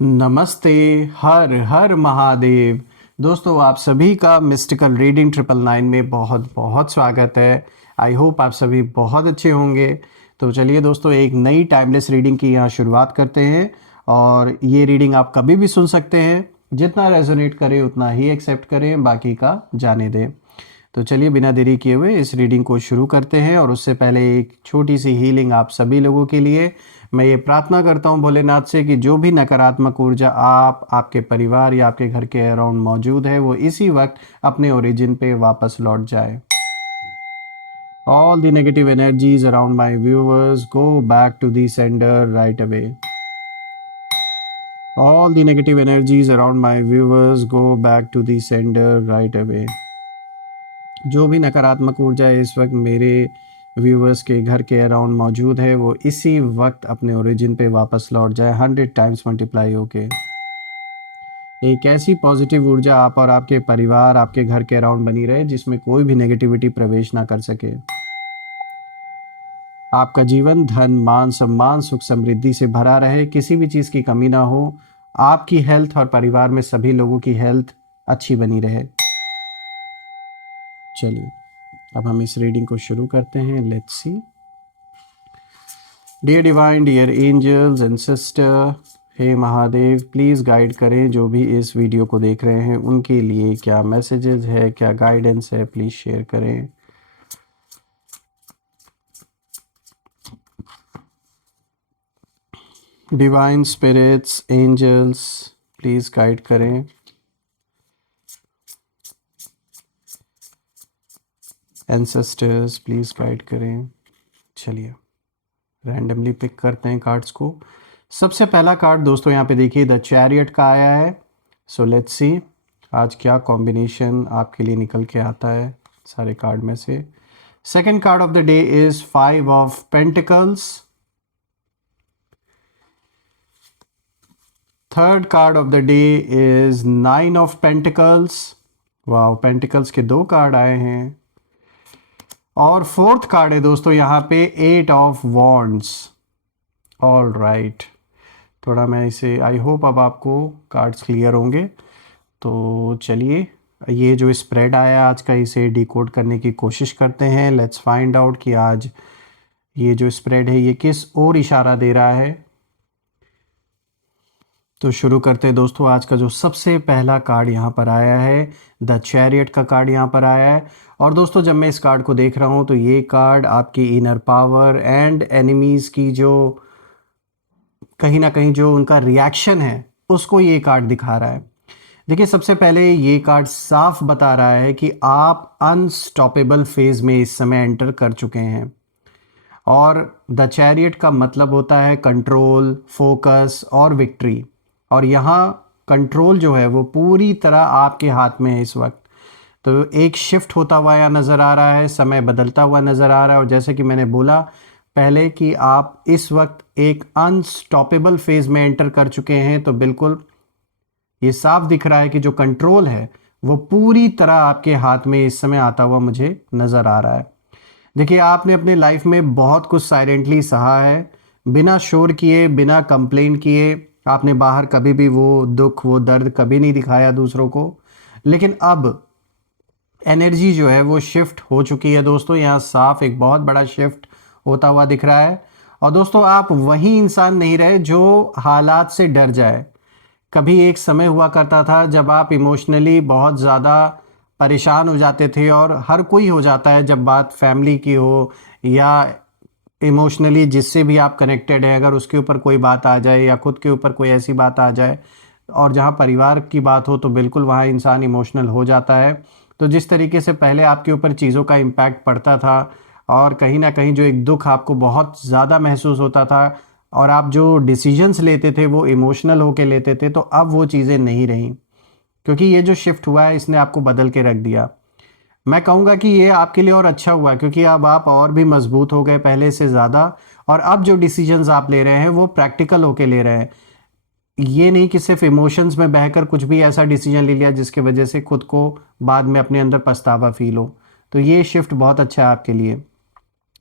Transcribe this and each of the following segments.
नमस्ते। हर हर महादेव। दोस्तों, आप सभी का मिस्टिकल रीडिंग 999 में बहुत बहुत स्वागत है। आई होप आप सभी बहुत अच्छे होंगे। तो चलिए दोस्तों, एक नई टाइमलेस रीडिंग की यहाँ शुरुआत करते हैं। और ये रीडिंग आप कभी भी सुन सकते हैं। जितना रेजोनेट करे उतना ही एक्सेप्ट करें, बाकी का जाने दें। तो चलिए बिना देरी किए हुए इस रीडिंग को शुरू करते हैं। और उससे पहले एक छोटी सी हीलिंग आप सभी लोगों के लिए। मैं ये प्रार्थना करता हूँ भोलेनाथ से कि जो भी नकारात्मक ऊर्जा आपके परिवार या आपके घर के अराउंड मौजूद है, वो इसी वक्त अपने ओरिजिन पे वापस लौट जाए। All the negative energies around my viewers go back to the sender right away. All the negative energies around my viewers go back to the sender right away. जो भी नकारात्मक ऊर्जा इस वक्त मेरे व्यूवर्स के घर के अराउंड मौजूद है, वो इसी वक्त अपने ओरिजिन पे वापस लौट जाए 100 टाइम्स मल्टीप्लाई होके। एक ऐसी पॉजिटिव ऊर्जा आप और आपके परिवार, आपके घर के अराउंड बनी रहे, जिसमें कोई भी नेगेटिविटी प्रवेश ना कर सके। आपका जीवन धन, मान, सम्मान, सुख, समृद्धि से भरा रहे, किसी भी चीज़ की कमी ना हो। आपकी हेल्थ और परिवार में सभी लोगों की हेल्थ अच्छी बनी रहे। चलिए अब हम इस रीडिंग को शुरू करते हैं। Let's see. Dear divine, dear angels and sister, हे महादेव, प्लीज़ गाइड करें जो भी इस वीडियो को देख रहे हैं, उनके लिए क्या मैसेजेस है, क्या गाइडेंस है, प्लीज़ शेयर करें। Divine spirits, angels, please guide करें। एंसेस्टर्स, प्लीज़ गाइड करें। चलिए रैंडमली पिक करते हैं कार्ड्स को। सबसे पहला कार्ड दोस्तों यहाँ पे देखिए, द चैरियट का आया है। सो लेट्स सी आज क्या कॉम्बिनेशन आपके लिए निकल के आता है सारे कार्ड में से। Second card of the day is 5 of pentacles. Third card of the day is 9 of pentacles. वाह, पेंटिकल्स के 2 कार्ड आए हैं। और फोर्थ कार्ड है दोस्तों यहाँ पे 8 ऑफ वॉन्ड्स। ऑल राइट, थोड़ा मैं इसे, आई होप अब आपको कार्ड्स क्लियर होंगे। तो चलिए ये जो स्प्रेड आया आज का, इसे डिकोड करने की कोशिश करते हैं। लेट्स फाइंड आउट कि आज ये जो स्प्रेड है ये किस ओर इशारा दे रहा है। तो शुरू करते हैं दोस्तों। आज का जो सबसे पहला कार्ड यहाँ पर आया है, द चैरियट का कार्ड यहाँ पर आया है। और दोस्तों जब मैं इस कार्ड को देख रहा हूँ तो ये कार्ड आपकी इनर पावर एंड एनिमीज़ की जो कहीं ना कहीं जो उनका रिएक्शन है, उसको ये कार्ड दिखा रहा है। देखिए सबसे पहले ये कार्ड साफ बता रहा है कि आप अनस्टॉपेबल फेज में इस समय एंटर कर चुके हैं। और द चैरियट का मतलब होता है कंट्रोल, फोकस और विक्ट्री। और यहाँ कंट्रोल जो है वो पूरी तरह आपके हाथ में है इस वक्त। तो एक शिफ्ट होता हुआ यहाँ नज़र आ रहा है, समय बदलता हुआ नज़र आ रहा है। और जैसे कि मैंने बोला पहले कि आप इस वक्त एक अनस्टॉपेबल फेज में एंटर कर चुके हैं, तो बिल्कुल ये साफ दिख रहा है कि जो कंट्रोल है वो पूरी तरह आपके हाथ में इस समय आता हुआ मुझे नज़र आ रहा है। देखिए आपने अपनी लाइफ में बहुत कुछ साइलेंटली सहा है, बिना शोर किए, बिना कंप्लेन किए। आपने बाहर कभी भी वो दुख, वो दर्द कभी नहीं दिखाया दूसरों को। लेकिन अब एनर्जी जो है वो शिफ्ट हो चुकी है दोस्तों। यहाँ साफ एक बहुत बड़ा शिफ्ट होता हुआ दिख रहा है। और दोस्तों आप वही इंसान नहीं रहे जो हालात से डर जाए। कभी एक समय हुआ करता था जब आप इमोशनली बहुत ज़्यादा परेशान हो जाते थे, और हर कोई हो जाता है जब बात फैमिली की हो या इमोशनली जिससे भी आप कनेक्टेड है, अगर उसके ऊपर कोई बात आ जाए या खुद के ऊपर कोई ऐसी बात आ जाए, और जहाँ परिवार की बात हो तो बिल्कुल वहाँ इंसान इमोशनल हो जाता है। तो जिस तरीके से पहले आपके ऊपर चीज़ों का इम्पैक्ट पड़ता था, और कहीं ना कहीं जो एक दुख आपको बहुत ज़्यादा महसूस होता था, और आप जो डिसीजंस लेते थे वो इमोशनल होके लेते थे, तो अब वो चीज़ें नहीं रहीं। क्योंकि ये जो शिफ्ट हुआ है इसने आपको बदल के रख दिया। मैं कहूँगा कि ये आपके लिए और अच्छा हुआ, क्योंकि अब आप और भी मजबूत हो गए पहले से ज़्यादा। और अब जो डिसीजंस आप ले रहे हैं वो प्रैक्टिकल होके ले रहे हैं। ये नहीं कि सिर्फ इमोशंस में बहकर कुछ भी ऐसा डिसीजन ले लिया जिसके वजह से खुद को बाद में अपने अंदर पछतावा फील हो। तो ये शिफ्ट बहुत अच्छा है आपके लिए।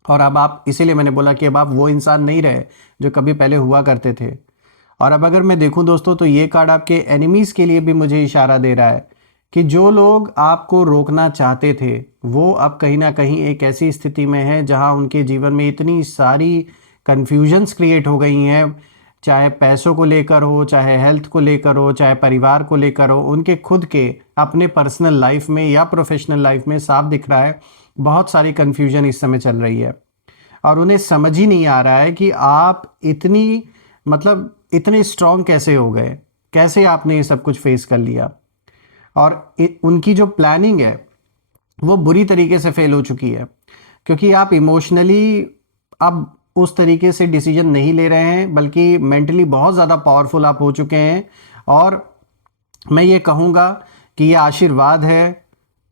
और अब आप, इसीलिए मैंने बोला कि अब आप वो इंसान नहीं रहे जो कभी पहले हुआ करते थे। और अब अगर मैं देखूं दोस्तों तो ये कार्ड आपके एनिमीज़ के लिए भी मुझे इशारा दे रहा है कि जो लोग आपको रोकना चाहते थे वो अब कहीं ना कहीं एक ऐसी स्थिति में है जहां उनके जीवन में इतनी सारी कन्फ्यूजन्स क्रिएट हो गई हैं, चाहे पैसों को लेकर हो, चाहे हेल्थ को लेकर हो, चाहे परिवार को लेकर हो, उनके खुद के अपने पर्सनल लाइफ में या प्रोफेशनल लाइफ में साफ दिख रहा है बहुत सारी कन्फ्यूजन इस समय चल रही है। और उन्हें समझ ही नहीं आ रहा है कि आप इतनी मतलब इतने स्ट्रांग कैसे हो गए, कैसे आपने ये सब कुछ फेस कर लिया। और उनकी जो प्लानिंग है वो बुरी तरीके से फेल हो चुकी है, क्योंकि आप इमोशनली अब उस तरीके से डिसीजन नहीं ले रहे हैं, बल्कि मेंटली बहुत ज़्यादा पावरफुल आप हो चुके हैं। और मैं ये कहूँगा कि ये आशीर्वाद है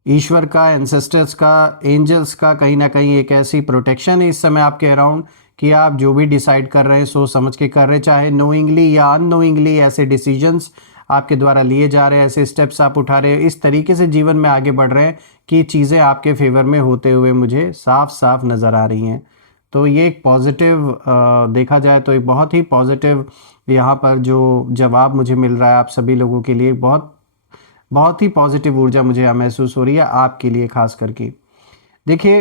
ईश्वर का, एंसेस्टर्स का, एंजल्स का, कहीं ना कहीं एक ऐसी प्रोटेक्शन है इस समय आपके अराउंड कि आप जो भी डिसाइड कर रहे हैं सोच समझ के कर रहे हैं, चाहे नोइंगली या अननोइंगली ऐसे डिसीजंस आपके द्वारा लिए जा रहे हैं, ऐसे स्टेप्स आप उठा रहे हैं, इस तरीके से जीवन में आगे बढ़ रहे हैं कि चीज़ें आपके फेवर में होते हुए मुझे साफ साफ नज़र आ रही हैं। तो ये एक पॉजिटिव देखा जाए तो एक बहुत ही पॉजिटिव यहाँ पर जो जवाब मुझे मिल रहा है आप सभी लोगों के लिए, बहुत बहुत ही पॉजिटिव ऊर्जा मुझे यहाँ महसूस हो रही है आपके लिए खास करके। देखिए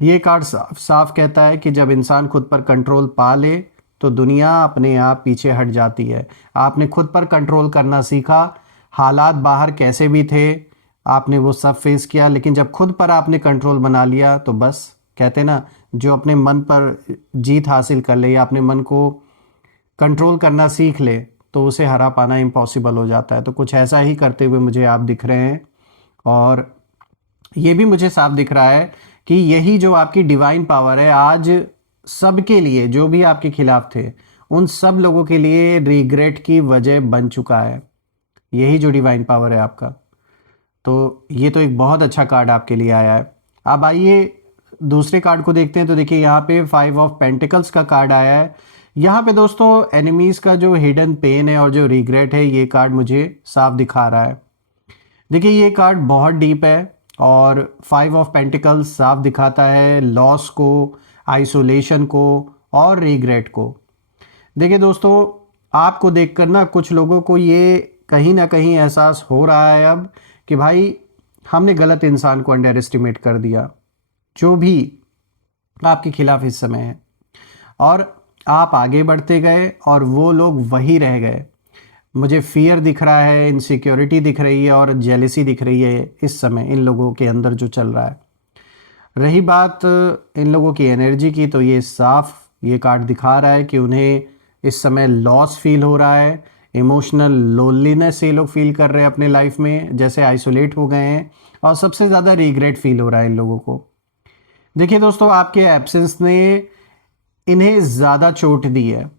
ये कार्ड साफ साफ कहता है कि जब इंसान खुद पर कंट्रोल पा ले तो दुनिया अपने आप पीछे हट जाती है। आपने खुद पर कंट्रोल करना सीखा, हालात बाहर कैसे भी थे आपने वो सब फेस किया, लेकिन जब खुद पर आपने कंट्रोल बना लिया तो बस कहते ना, जो अपने मन पर जीत हासिल कर ले या अपने मन को कंट्रोल करना सीख ले तो उसे हरा पाना इम्पॉसिबल हो जाता है। तो कुछ ऐसा ही करते हुए मुझे आप दिख रहे हैं। और ये भी मुझे साफ दिख रहा है कि यही जो आपकी डिवाइन पावर है आज सबके लिए, जो भी आपके खिलाफ थे उन सब लोगों के लिए रिग्रेट की वजह बन चुका है, यही जो डिवाइन पावर है आपका। तो ये तो एक बहुत अच्छा कार्ड आपके लिए आया है। अब आइए दूसरे कार्ड को देखते हैं। तो देखिए यहाँ पे 5 ऑफ पेंटिकल्स का कार्ड आया है। यहाँ पे दोस्तों एनिमीज़ का जो हिडन पेन है और जो रिग्रेट है ये कार्ड मुझे साफ दिखा रहा है। देखिए ये कार्ड बहुत डीप है और 5 ऑफ पेंटिकल्स साफ दिखाता है लॉस को, आइसोलेशन को और रिग्रेट को। देखिए दोस्तों आपको देखकर ना कुछ लोगों को ये कहीं ना कहीं एहसास हो रहा है अब कि भाई हमने गलत इंसान को अंडर एस्टिमेट कर दिया, जो भी आपके खिलाफ इस समय है, और आप आगे बढ़ते गए और वो लोग वही रह गए। मुझे फियर दिख रहा है, इनसिक्योरिटी दिख रही है और जेलिसी दिख रही है इस समय इन लोगों के अंदर जो चल रहा है। रही बात इन लोगों की एनर्जी की, तो ये साफ ये कार्ड दिखा रहा है कि उन्हें इस समय लॉस फील हो रहा है, इमोशनल लोनलीनेस ये लोग फील कर रहे हैं अपने लाइफ में, जैसे आइसोलेट हो गए हैं, और सबसे ज़्यादा रिग्रेट फील हो रहा है इन लोगों को। देखिए दोस्तों आपके एब्सेंस ने इन्हें ज़्यादा चोट दी है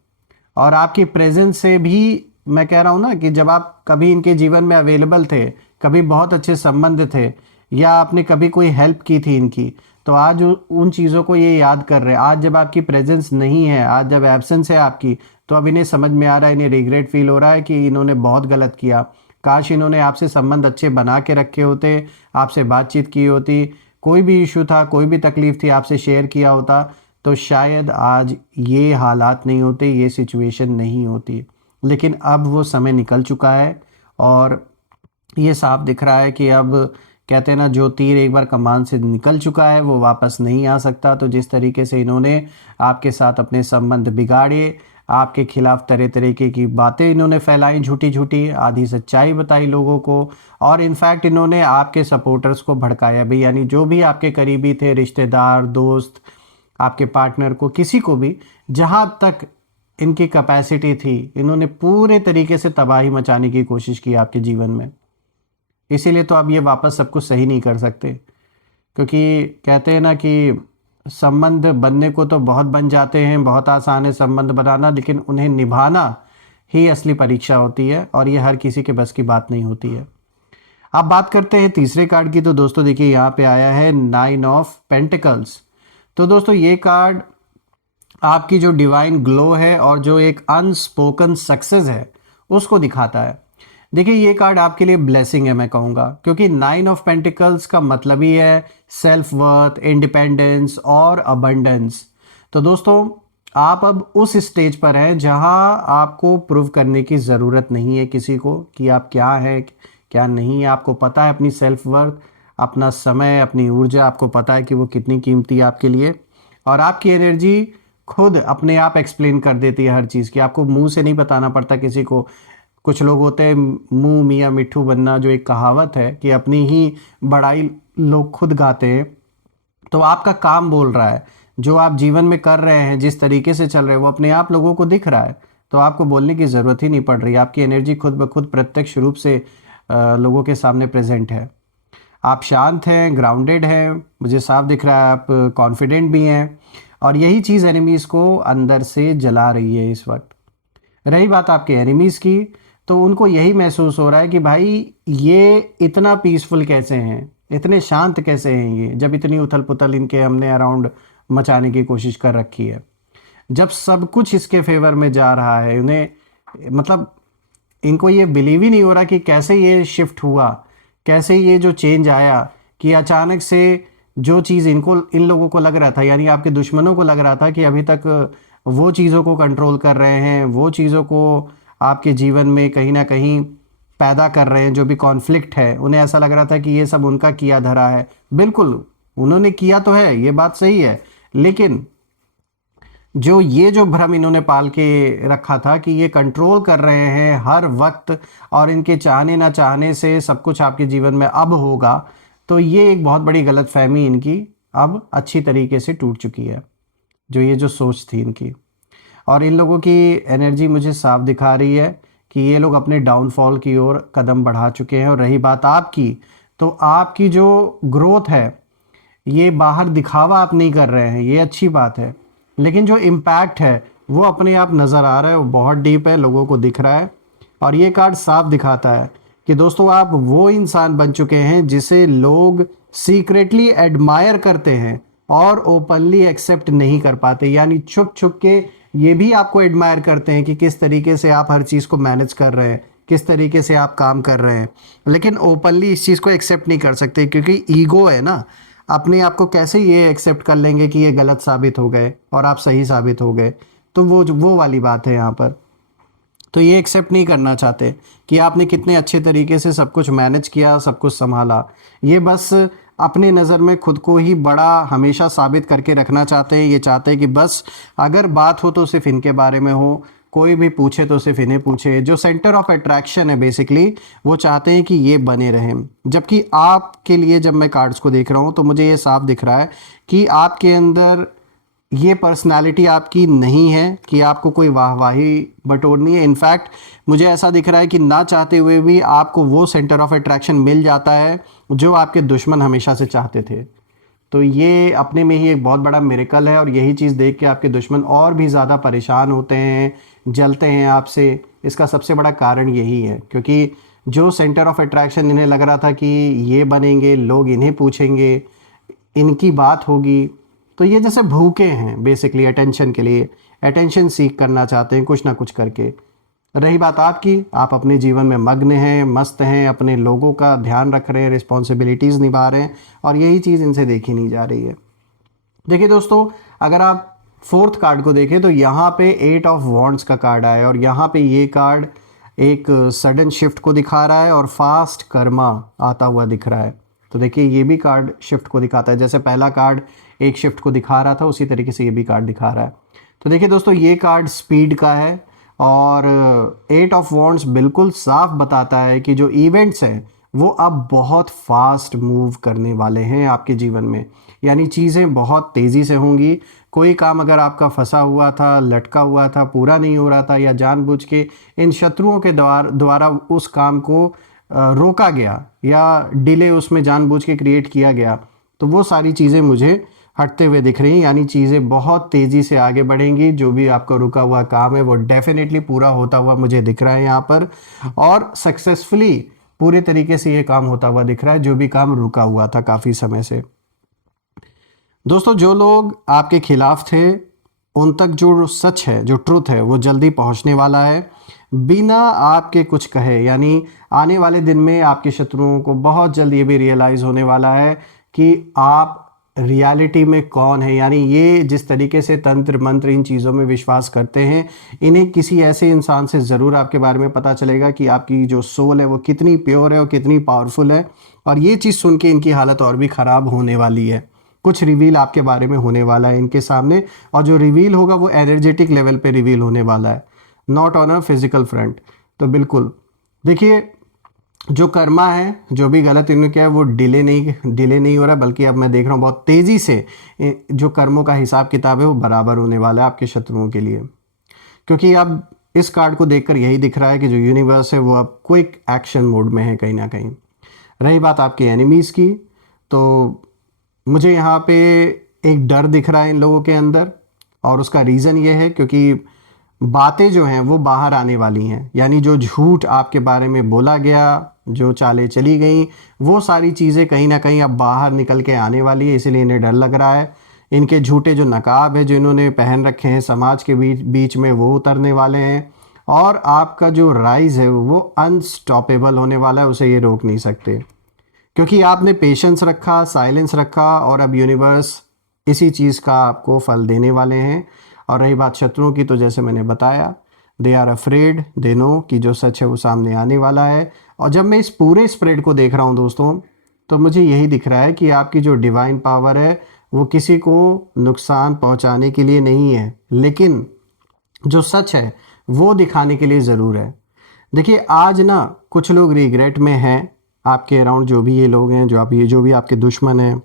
और आपकी प्रेजेंस से भी, मैं कह रहा हूँ ना कि जब आप कभी इनके जीवन में अवेलेबल थे, कभी बहुत अच्छे संबंध थे या आपने कभी कोई हेल्प की थी इनकी, तो आज उन चीज़ों को ये याद कर रहे हैं। आज जब आपकी प्रेजेंस नहीं है, आज जब एब्सेंस है आपकी, तो अब इन्हें समझ में आ रहा है, इन्हें रिग्रेट फील हो रहा है कि इन्होंने बहुत गलत किया। काश इन्होंने आपसे संबंध अच्छे बना के रखे होते, आपसे बातचीत की होती, कोई भी इशू था, कोई भी तकलीफ थी आपसे शेयर किया होता, तो शायद आज ये हालात नहीं होते, ये सिचुएशन नहीं होती। लेकिन अब वो समय निकल चुका है और ये साफ दिख रहा है कि अब कहते हैं ना, जो तीर एक बार कमान से निकल चुका है वो वापस नहीं आ सकता। तो जिस तरीके से इन्होंने आपके साथ अपने संबंध बिगाड़े, आपके खिलाफ तरह तरीके की बातें इन्होंने फैलाई, झूठी झूठी, आधी सच्चाई बताई लोगों को, और इनफैक्ट इन्होंने आपके सपोर्टर्स को भड़काया भी, यानी जो भी आपके करीबी थे, रिश्तेदार, दोस्त, आपके पार्टनर को, किसी को भी, जहाँ तक इनकी कैपेसिटी थी, इन्होंने पूरे तरीके से तबाही मचाने की कोशिश की आपके जीवन में। इसीलिए तो अब ये वापस सब कुछ सही नहीं कर सकते, क्योंकि कहते हैं ना कि संबंध बनने को तो बहुत बन जाते हैं, बहुत आसान है संबंध बनाना, लेकिन उन्हें निभाना ही असली परीक्षा होती है और ये हर किसी के बस की बात नहीं होती है। अब बात करते हैं तीसरे कार्ड की। तो दोस्तों देखिए यहाँ पे आया है 9 ऑफ पेंटिकल्स। तो दोस्तों ये कार्ड आपकी जो डिवाइन ग्लो है और जो एक अनस्पोकन सक्सेस है उसको दिखाता है। देखिए ये कार्ड आपके लिए ब्लेसिंग है मैं कहूँगा, क्योंकि 9 ऑफ पेंटिकल्स का मतलब ही है सेल्फ वर्थ, इंडिपेंडेंस और अबंडेंस। तो दोस्तों आप अब उस स्टेज पर हैं जहां आपको प्रूव करने की ज़रूरत नहीं है किसी को कि आप क्या है क्या नहीं है। आपको पता है अपनी सेल्फ वर्थ, अपना समय, अपनी ऊर्जा, आपको पता है कि वो कितनी कीमती है आपके लिए। और आपकी एनर्जी खुद अपने आप एक्सप्लेन कर देती है हर चीज़ की, आपको मुंह से नहीं बताना पड़ता किसी को। कुछ लोग होते हैं मुंह मियाँ मिट्ठू बनना, जो एक कहावत है कि अपनी ही बड़ाई लोग खुद गाते हैं। तो आपका काम बोल रहा है, जो आप जीवन में कर रहे हैं, जिस तरीके से चल रहे हैं, वो अपने आप लोगों को दिख रहा है। तो आपको बोलने की ज़रूरत ही नहीं पड़ रही। आपकी एनर्जी खुद ब खुद प्रत्यक्ष रूप से लोगों के सामने प्रेजेंट है। आप शांत हैं, ग्राउंडेड हैं, मुझे साफ दिख रहा है, आप कॉन्फिडेंट भी हैं। और यही चीज़ एनिमीज़ को अंदर से जला रही है इस वक्त। रही बात आपके एनिमीज़ की, तो उनको यही महसूस हो रहा है कि भाई ये इतना पीसफुल कैसे हैं, इतने शांत कैसे हैं ये, जब इतनी उथल पुथल इनके हमने अराउंड मचाने की कोशिश कर रखी है। जब सब कुछ इसके फेवर में जा रहा है, उन्हें मतलब इनको ये बिलीव ही नहीं हो रहा कि कैसे ये शिफ्ट हुआ, कैसे ये जो चेंज आया कि अचानक से जो चीज़ इनको इन लोगों को लग रहा था, यानी आपके दुश्मनों को लग रहा था कि अभी तक वो चीज़ों को कंट्रोल कर रहे हैं, वो चीज़ों को आपके जीवन में कहीं ना कहीं पैदा कर रहे हैं, जो भी कॉन्फ्लिक्ट है, उन्हें ऐसा लग रहा था कि ये सब उनका किया धरा है। बिल्कुल उन्होंने किया तो है, ये बात सही है, लेकिन जो भ्रम इन्होंने पाल के रखा था कि ये कंट्रोल कर रहे हैं हर वक्त और इनके चाहने ना चाहने से सब कुछ आपके जीवन में अब होगा, तो ये एक बहुत बड़ी गलतफहमी इनकी अब अच्छी तरीके से टूट चुकी है, जो सोच थी इनकी। और इन लोगों की एनर्जी मुझे साफ दिखा रही है कि ये लोग अपने डाउनफॉल की ओर कदम बढ़ा चुके हैं। और रही बात आपकी, तो आपकी जो ग्रोथ है, ये बाहर दिखावा आप नहीं कर रहे हैं, ये अच्छी बात है, लेकिन जो इम्पैक्ट है वो अपने आप नज़र आ रहा है, वो बहुत डीप है, लोगों को दिख रहा है। और ये कार्ड साफ दिखाता है कि दोस्तों आप वो इंसान बन चुके हैं जिसे लोग सीक्रेटली एडमायर करते हैं और ओपनली एक्सेप्ट नहीं कर पाते, यानी छुप छुप के ये भी आपको एडमायर करते हैं कि किस तरीके से आप हर चीज़ को मैनेज कर रहे हैं, किस तरीके से आप काम कर रहे हैं, लेकिन ओपनली इस चीज़ को एक्सेप्ट नहीं कर सकते क्योंकि ईगो है ना। अपने आप को कैसे ये एक्सेप्ट कर लेंगे कि ये गलत साबित हो गए और आप सही साबित हो गए। तो वो वाली बात है यहाँ पर। तो ये एक्सेप्ट नहीं करना चाहते कि आपने कितने अच्छे तरीके से सब कुछ मैनेज किया, सब कुछ संभाला। ये बस अपनी नज़र में खुद को ही बड़ा हमेशा साबित करके रखना चाहते हैं। ये चाहते हैं कि बस अगर बात हो तो सिर्फ इनके बारे में हो, कोई भी पूछे तो सिर्फ इन्हें पूछे। जो सेंटर ऑफ अट्रैक्शन है बेसिकली, वो चाहते हैं कि ये बने रहें। जबकि आपके लिए जब मैं कार्ड्स को देख रहा हूँ तो मुझे ये साफ दिख रहा है कि आपके अंदर ये पर्सनालिटी आपकी नहीं है कि आपको कोई वाहवाही बटोरनी है। इनफैक्ट मुझे ऐसा दिख रहा है कि ना चाहते हुए भी आपको वो सेंटर ऑफ अट्रैक्शन मिल जाता है जो आपके दुश्मन हमेशा से चाहते थे। तो ये अपने में ही एक बहुत बड़ा मिरेकल है और यही चीज़ देख के आपके दुश्मन और भी ज़्यादा परेशान होते हैं, जलते हैं आपसे। इसका सबसे बड़ा कारण यही है, क्योंकि जो सेंटर ऑफ अट्रैक्शन इन्हें लग रहा था कि ये बनेंगे, लोग इन्हें पूछेंगे, इनकी बात होगी, तो ये जैसे भूखे हैं बेसिकली अटेंशन के लिए, अटेंशन सीख करना चाहते हैं कुछ ना कुछ करके। रही बात आपकी, आप अपने जीवन में मग्न हैं, मस्त हैं, अपने लोगों का ध्यान रख रहे हैं, रिस्पॉन्सिबिलिटीज़ निभा रहे हैं और यही चीज़ इनसे देखी नहीं जा रही है। देखिए दोस्तों, अगर आप फोर्थ कार्ड को देखें तो यहाँ पे 8 ऑफ वॉन्ड्स का कार्ड आया है और यहाँ पे ये कार्ड एक सडन शिफ्ट को दिखा रहा है और फास्ट कर्मा आता हुआ दिख रहा है। तो देखिए ये भी कार्ड शिफ्ट को दिखाता है, जैसे पहला कार्ड एक शिफ्ट को दिखा रहा था उसी तरीके से ये भी कार्ड दिखा रहा है। तो देखिए दोस्तों, ये कार्ड स्पीड का है और 8 ऑफ वॉन्ड्स बिल्कुल साफ बताता है कि जो इवेंट्स हैं वो अब बहुत फास्ट मूव करने वाले हैं आपके जीवन में, यानी चीज़ें बहुत तेज़ी से होंगी। कोई काम अगर आपका फंसा हुआ था, लटका हुआ था, पूरा नहीं हो रहा था या जानबूझ के इन शत्रुओं के द्वारा उस काम को रोका गया या डिले उसमें जानबूझ के क्रिएट किया गया, तो वो सारी चीज़ें मुझे हटते हुए दिख रही हैं, यानी चीज़ें बहुत तेज़ी से आगे बढ़ेंगी। जो भी आपका रुका हुआ काम है वो डेफिनेटली पूरा होता हुआ मुझे दिख रहा है यहाँ पर, और सक्सेसफुली पूरी तरीके से ये काम होता हुआ दिख रहा है, जो भी काम रुका हुआ था काफ़ी समय से। दोस्तों, जो लोग आपके खिलाफ थे उन तक जो सच है, जो ट्रुथ है, वो जल्दी पहुंचने वाला है बिना आपके कुछ कहे। यानी आने वाले दिन में आपके शत्रुओं को बहुत जल्द ये भी रियलाइज़ होने वाला है कि आप रियलिटी में कौन है, यानी ये जिस तरीके से तंत्र मंत्र इन चीज़ों में विश्वास करते हैं, इन्हें किसी ऐसे इंसान से ज़रूर आपके बारे में पता चलेगा कि आपकी जो सोल है वो कितनी प्योर है और कितनी पावरफुल है। और ये चीज़ सुन के इनकी हालत और भी ख़राब होने वाली है। कुछ रिवील आपके बारे में होने वाला है इनके सामने, और जो रिवील होगा वो एनर्जेटिक लेवल पे रिवील होने वाला है, not on a physical front. तो बिल्कुल देखिए, जो कर्मा है, जो भी गलत इन्होंने किया है वो डिले नहीं हो रहा, बल्कि अब मैं देख रहा हूँ बहुत तेज़ी से जो कर्मों का हिसाब किताब है वो बराबर होने वाला है आपके शत्रुओं के लिए। क्योंकि अब इस कार्ड को देखकर यही दिख रहा है कि जो यूनिवर्स है वो अब क्विक एक्शन मोड में है कहीं ना कहीं। रही बात आपके एनिमीज़ की, तो मुझे यहाँ पे एक डर दिख रहा है इन लोगों के अंदर, और उसका रीज़न ये है क्योंकि बातें जो हैं वो बाहर आने वाली हैं, यानी जो झूठ आपके बारे में बोला गया, जो चालें चली गई, वो सारी चीज़ें कहीं ना कहीं अब बाहर निकल के आने वाली है, इसीलिए इन्हें डर लग रहा है। इनके झूठे जो नकाब है जो इन्होंने पहन रखे हैं समाज के बीच में, वो उतरने वाले हैं, और आपका जो राइज है वो अनस्टॉपेबल होने वाला है, उसे ये रोक नहीं सकते, क्योंकि आपने पेशेंस रखा, साइलेंस रखा, और अब यूनिवर्स इसी चीज़ का आपको फल देने वाले हैं। और रही बात शत्रुओं की, तो जैसे मैंने बताया, they are afraid, they know कि जो सच है वो सामने आने वाला है। और जब मैं इस पूरे स्प्रेड को देख रहा हूँ दोस्तों, तो मुझे यही दिख रहा है कि आपकी जो डिवाइन पावर है वो किसी को नुकसान पहुँचाने के लिए नहीं है, लेकिन जो सच है वो दिखाने के लिए ज़रूर है। देखिए, आज ना कुछ लोग रिग्रेट में हैं आपके अराउंड, जो भी ये लोग हैं, जो भी आपके दुश्मन हैं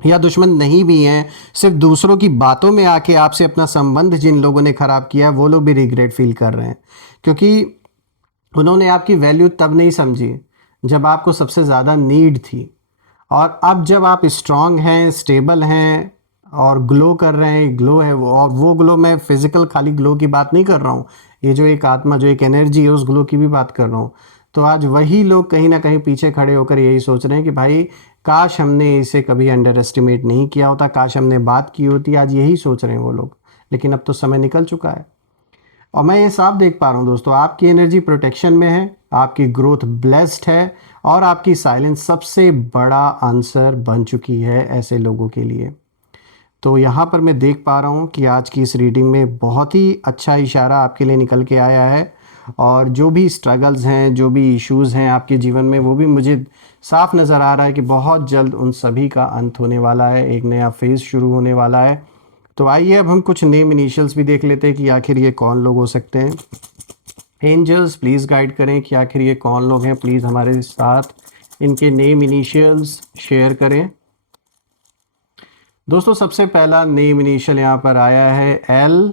या दुश्मन नहीं भी हैं, सिर्फ दूसरों की बातों में आके आपसे अपना संबंध जिन लोगों ने ख़राब किया, वो लोग भी रिग्रेट फील कर रहे हैं, क्योंकि उन्होंने आपकी वैल्यू तब नहीं समझी जब आपको सबसे ज़्यादा नीड थी। और अब जब आप स्ट्रांग हैं, स्टेबल हैं और ग्लो कर रहे हैं, ग्लो है वो, और वो ग्लो, मैं फिजिकल खाली ग्लो की बात नहीं कर रहा हूँ, ये जो एक आत्मा, जो एक एनर्जी है, उस ग्लो की भी बात कर रहा हूँ। तो आज वही लोग कहीं ना कहीं पीछे खड़े होकर यही सोच रहे हैं कि भाई काश हमने इसे कभी अंडर एस्टिमेट नहीं किया होता, काश हमने बात की होती। आज यही सोच रहे हैं वो लोग, लेकिन अब तो समय निकल चुका है। और मैं ये साफ देख पा रहा हूँ दोस्तों, आपकी एनर्जी प्रोटेक्शन में है, आपकी ग्रोथ ब्लेस्ड है, और आपकी साइलेंस सबसे बड़ा आंसर बन चुकी है ऐसे लोगों के लिए। तो यहाँ पर मैं देख पा रहा हूँ कि आज की इस रीडिंग में बहुत ही अच्छा इशारा आपके लिए निकल के आया है, और जो भी स्ट्रगल्स हैं, जो भी इश्यूज़ हैं आपके जीवन में, वो भी मुझे साफ नज़र आ रहा है कि बहुत जल्द उन सभी का अंत होने वाला है, एक नया फेज़ शुरू होने वाला है। तो आइए अब हम कुछ नेम इनिशियल्स भी देख लेते हैं कि आखिर ये कौन लोग हो सकते हैं। एंजल्स प्लीज़ गाइड करें कि आखिर ये कौन लोग हैं, प्लीज़ हमारे साथ इनके नेम इनिशियल्स शेयर करें। दोस्तों, सबसे पहला नेम इनिशियल यहाँ पर आया है एल,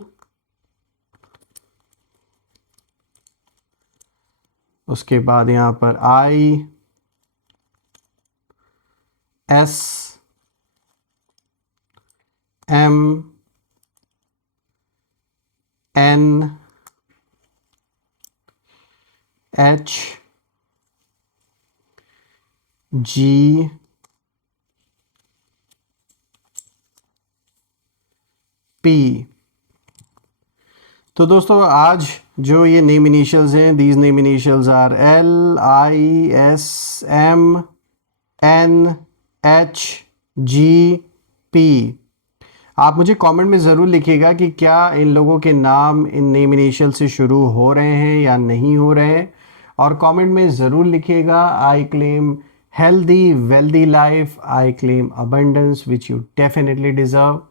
उसके बाद यहाँ पर I, S, M, N, H, G, P. तो दोस्तों, आज जो ये नेम इनिशियल्स हैं, these name initials are L, I, S, M, N, H, G, P. आप मुझे कमेंट में ज़रूर लिखिएगा कि क्या इन लोगों के नाम इन नेम इनिशियल से शुरू हो रहे हैं या नहीं हो रहे हैं, और कमेंट में ज़रूर लिखिएगा I claim healthy wealthy life, I claim abundance which you definitely deserve.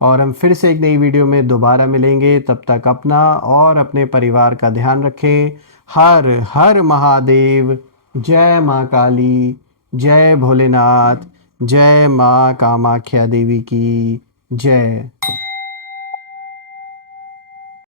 और हम फिर से एक नई वीडियो में दोबारा मिलेंगे, तब तक अपना और अपने परिवार का ध्यान रखें। हर हर महादेव, जय माँ काली, जय भोलेनाथ, जय माँ कामाख्या देवी की जय।